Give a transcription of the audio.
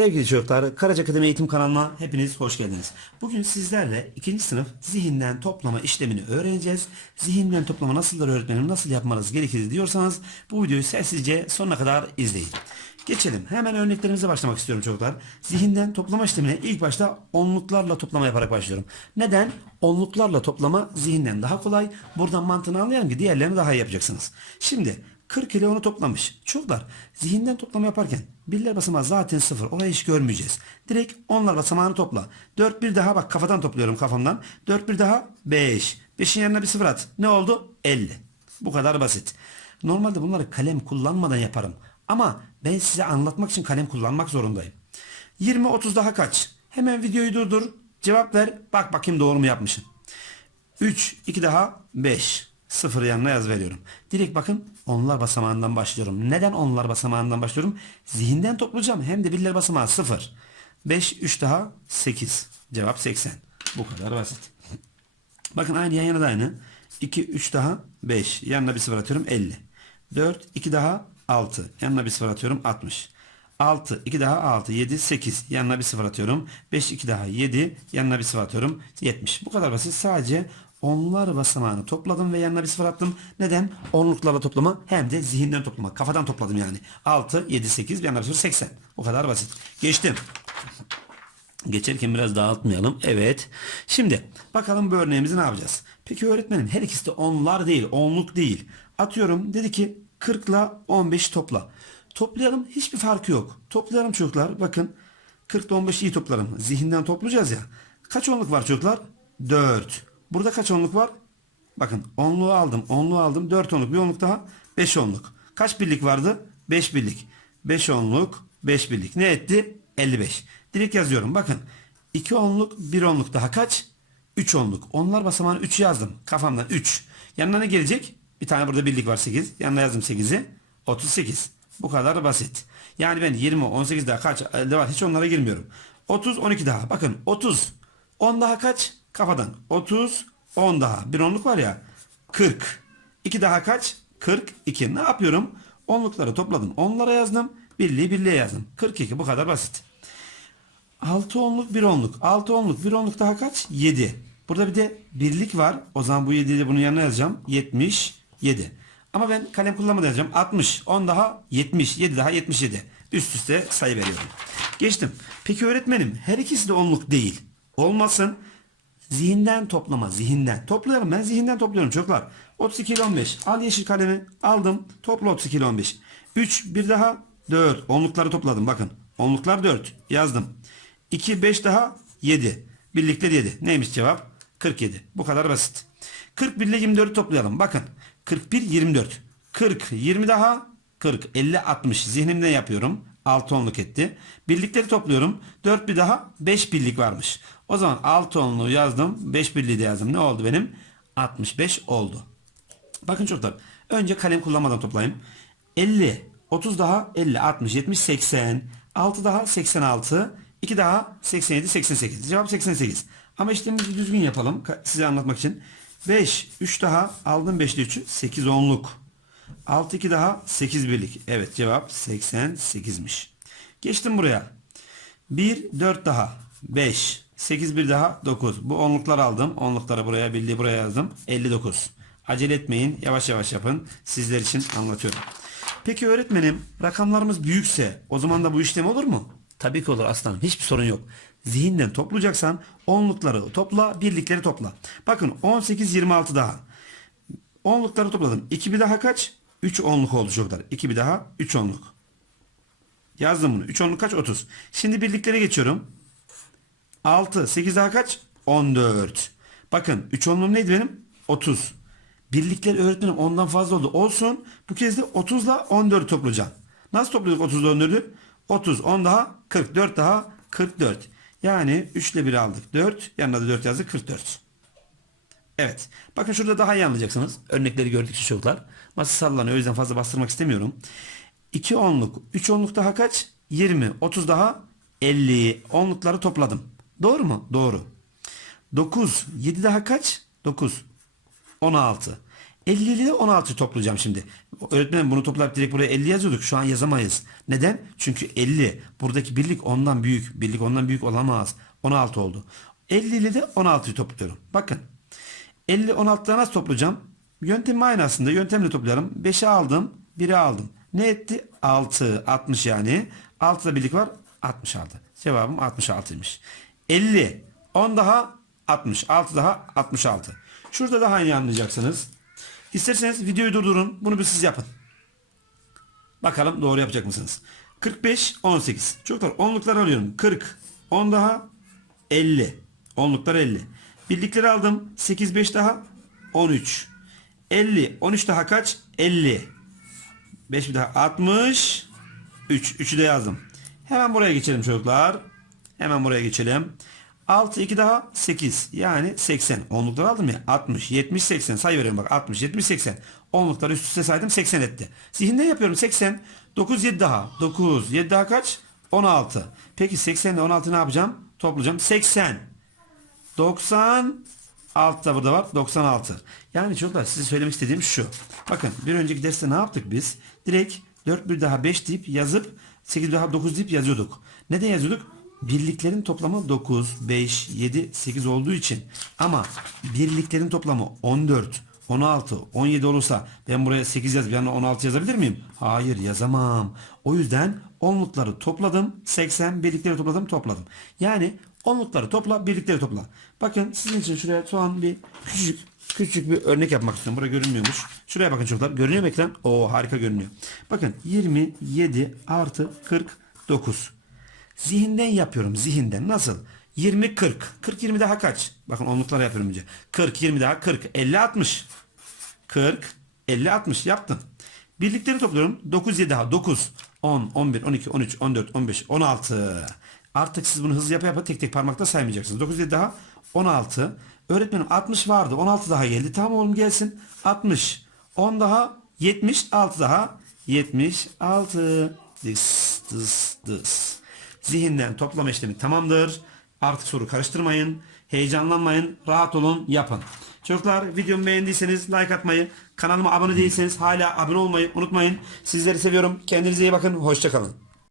Sevgili çocuklar, Karaca Akademi Eğitim kanalına hepiniz hoş geldiniz. Bugün sizlerle ikinci sınıf zihinden toplama işlemini öğreneceğiz. Zihinden toplama nasıldır öğretmenim, nasıl yapmanız gerekir diyorsanız bu videoyu sessizce sonuna kadar izleyin. Geçelim. Hemen örneklerimize başlamak istiyorum çocuklar. Zihinden toplama işlemine ilk başta onluklarla toplama yaparak başlıyorum. Neden? Onluklarla toplama zihinden daha kolay. Buradan mantığını anlayalım ki diğerlerini daha iyi yapacaksınız. Şimdi 40 ile onu toplamış. Çocuklar zihinden toplama yaparken birler basamağı zaten sıfır. Orayı hiç görmeyeceğiz. Direkt onlar basamağını topla. 4 bir daha bak kafadan topluyorum kafamdan. 4 bir daha 5. 5'in yanına bir sıfır at. Ne oldu? 50. Bu kadar basit. Normalde bunları kalem kullanmadan yaparım. Ama ben size anlatmak için kalem kullanmak zorundayım. 20 30 daha kaç? Hemen videoyu durdur. Cevap ver. Bak bakayım doğru mu yapmışım. 3, 2 daha 5. Sıfır yanına yaz veriyorum. Direkt bakın onlar basamağından başlıyorum. Neden onlar basamağından başlıyorum? Zihinden toplayacağım. Hem de birler basamağı 0. 5, 3 daha 8. Cevap 80. Bu kadar basit. Bakın aynı yan yana da aynı. 2, 3 daha 5. Yanına bir sıfır atıyorum 50. 4, 2 daha 6. Yanına bir sıfır atıyorum 60. 6, 2 daha 6, 7, 8. Yanına bir sıfır atıyorum. 5, 2 daha 7. Yanına bir sıfır atıyorum. 70. Bu kadar basit. Sadece onlar basamağını topladım ve yanına bir sıfır attım. Neden? Onluklarla toplama hem de zihinden toplama. Kafadan topladım yani. 6, 7, 8. Bir yanına bir sıfır 80. Bu kadar basit. Geçtim. Geçerken biraz dağıtmayalım. Evet. Şimdi bakalım bu örneğimizi ne yapacağız? Peki öğretmenim her ikisi de onlar değil, onluk değil. Atıyorum dedi ki 40 ile 15 topla. Toplayalım hiçbir farkı yok. Toplayalım çocuklar. Bakın 40 ile 15 iyi toplarım. Zihinden toplayacağız ya. Kaç onluk var çocuklar? 4. Burada kaç onluk var? Bakın onluğu aldım. Onluğu aldım. 4 onluk. Bir onluk daha. 5 onluk. Kaç birlik vardı? 5 birlik. 5 onluk. 5 birlik. Ne etti? 55. Direkt yazıyorum. Bakın 2 onluk. 1 onluk daha kaç? 3 onluk. Onlar basamağını 3 yazdım. Kafamdan 3. Yanına ne gelecek? Bir tane burada birlik var 8. Yanına yazdım 8'i. 38. Bu kadar basit. Yani ben 20, 18 daha kaç elde hiç onlara girmiyorum. 30, 12 daha. Bakın 30. 10 daha kaç? Kafadan. 30, 10 daha. Bir onluk var ya. 40. 2 daha kaç? 42. Ne yapıyorum? Onlukları topladım. Onlara yazdım. Birliği birliğe yazdım. 42. Bu kadar basit. 6 onluk 1 onluk. 6 onluk 1 onluk daha kaç? 7. Burada bir de birlik var. O zaman bu 7'yi de bunun yanına yazacağım. 77. Ama ben kalem kullanmadan yazacağım. 60. 10 daha 70. 7 daha 77. Üst üste sayı veriyorum. Geçtim. Peki öğretmenim her ikisi de onluk değil. Olmasın. Zihinden toplama. Zihinden. Toplayalım. Ben zihinden topluyorum çocuklar. 32 ile 15. Al yeşil kalemi. Aldım. Topla 32 ile 15. 3. Bir daha 4. Onlukları topladım. Bakın. Onluklar 4. Yazdım. 2, 5 daha 7. Birlikler 7. Neymiş cevap? 47. Bu kadar basit. 41 ile 24'ü toplayalım. Bakın. 41, 24. 40, 20 daha 40, 50, 60. Zihnimden yapıyorum. 6 onluk etti. Birlikleri topluyorum. 4 bir daha 5 birlik varmış. O zaman 6 onluğu yazdım. 5 birliği de yazdım. Ne oldu benim? 65 oldu. Bakın çocuklar. Önce kalem kullanmadan toplayayım. 50, 30 daha 50, 60, 70, 80. 6 daha 86. 2 daha 87, 88. Cevap 88. Ama işlemimizi düzgün yapalım. Size anlatmak için. 5, 3 daha aldım 5'li 3'ü. 8 onluk. 6, 2 daha 8 birlik. Evet cevap 88'miş. Geçtim buraya. 1, 4 daha 5. 8 bir daha 9. Bu onluklar aldım. Onlukları buraya birliği buraya yazdım. 59. Acele etmeyin. Yavaş yavaş yapın. Sizler için anlatıyorum. Peki öğretmenim rakamlarımız büyükse o zaman da bu işlem olur mu? Tabii ki olur aslanım. Hiçbir sorun yok. Zihinden toplayacaksan onlukları topla, birlikleri topla. Bakın 18, 26 daha. Onlukları topladım. 2 bir daha kaç? 3 onluk oldu çocuklar. 2 bir daha 3 onluk. Yazdım bunu. 3 onluk kaç? 30. Şimdi birliklere geçiyorum. 6. 8 daha kaç? 14. Bakın 3 onluğum neydi benim? 30. Birlikler öğretmenim ondan fazla oldu. Olsun. Bu kez de 30 ile 14 toplayacağım. Nasıl topluyorduk 30 ile 14'ü? 30, 10 daha 44 daha 44. Yani 3 ile 1 aldık. 4. Yanına da 4 yazdık. 44. Evet. Bakın şurada daha iyi anlayacaksınız. Örnekleri gördükçe çocuklar. Masa sallanıyor. O yüzden fazla bastırmak istemiyorum. 2 onluk. 3 onluk daha kaç? 20. 30 daha 50. Onlukları topladım. Doğru mu? Doğru. 9. 7 daha kaç? 9. 16. 50 ile 16'yı toplayacağım şimdi. Öğretmenim bunu toplayıp direkt buraya 50 yazıyorduk. Şu an yazamayız. Neden? Çünkü 50. Buradaki birlik ondan büyük. Birlik ondan büyük olamaz. 16 oldu. 50 ile de 16'yı topluyorum. Bakın. 50 16'dan nasıl toplayacağım? Yöntemim aynı aslında. Yöntemle toplayalım. 5'i aldım. 1'i aldım. Ne etti? 6. 60 yani. 6'da birlik var. 66. Cevabım 66'ymış. 50. 10 daha 60. 6 daha 66. Şurada daha aynı anlayacaksınız. İsterseniz videoyu durdurun. Bunu bir siz yapın. Bakalım doğru yapacak mısınız? 45, 18. Çocuklar onlukları alıyorum. 40, 10 daha 50. Onluklar 50. Birlikleri aldım. 8, 5 daha 13. 50, 13 daha kaç? 50. 5 bir daha 60. 3. 3'ü de yazdım. Hemen buraya geçelim çocuklar. Hemen buraya geçelim. 6 2 daha 8 yani 80. Onlukları aldım ya 60 70 80 sayı veriyorum bak 60 70 80. Onlukları üst üste saydım 80 etti. Zihinde yapıyorum 80. 9 7 daha 9 7 daha kaç? 16. Peki 80 ile 16 ne yapacağım? Toplayacağım 80. 90 Alt da burada var 96. Yani çocuklar size söylemek istediğim şu. Bakın bir önceki derste ne yaptık biz? Direkt 4 bir daha 5 deyip yazıp 8 bir daha 9 deyip yazıyorduk. Neden yazıyorduk? Birliklerin toplamı 9, 5, 7, 8 olduğu için. Ama birliklerin toplamı 14, 16, 17 olursa ben buraya 8 yaz bir yana 16 yazabilir miyim? Hayır yazamam. O yüzden onlukları topladım. 80 birlikleri topladım topladım. Yani onlukları topla birlikleri topla. Bakın sizin için şuraya soğan bir küçücük küçük bir örnek yapmak istiyorum. Burada görünmüyormuş. Şuraya bakın çocuklar. Görünüyor mu ekran? Oo harika görünüyor. Bakın 27 artı 49. Zihinden yapıyorum. Zihinden. Nasıl? 20 40. 40 20 daha kaç? Bakın onluklara yapıyorum önce. 40 20 daha 40 50 60. 40 50 60 yaptım. Birlikleri topluyorum. 9 7 daha 9 10 11 12 13 14 15 16. Artık siz bunu hızlı yapa yapa tek tek parmakla saymayacaksınız. 9 7 daha 16. Öğretmenim 60 vardı. 16 daha geldi. Tamam oğlum gelsin. 60. 10 daha 70. 6 daha 76. Dıs dıs dıs. Zihinden toplama işlemi tamamdır. Artık soru karıştırmayın. Heyecanlanmayın. Rahat olun. Yapın. Çocuklar videomu beğendiyseniz like atmayı, kanalıma abone değilseniz hala abone olmayı unutmayın. Sizleri seviyorum. Kendinize iyi bakın. Hoşçakalın.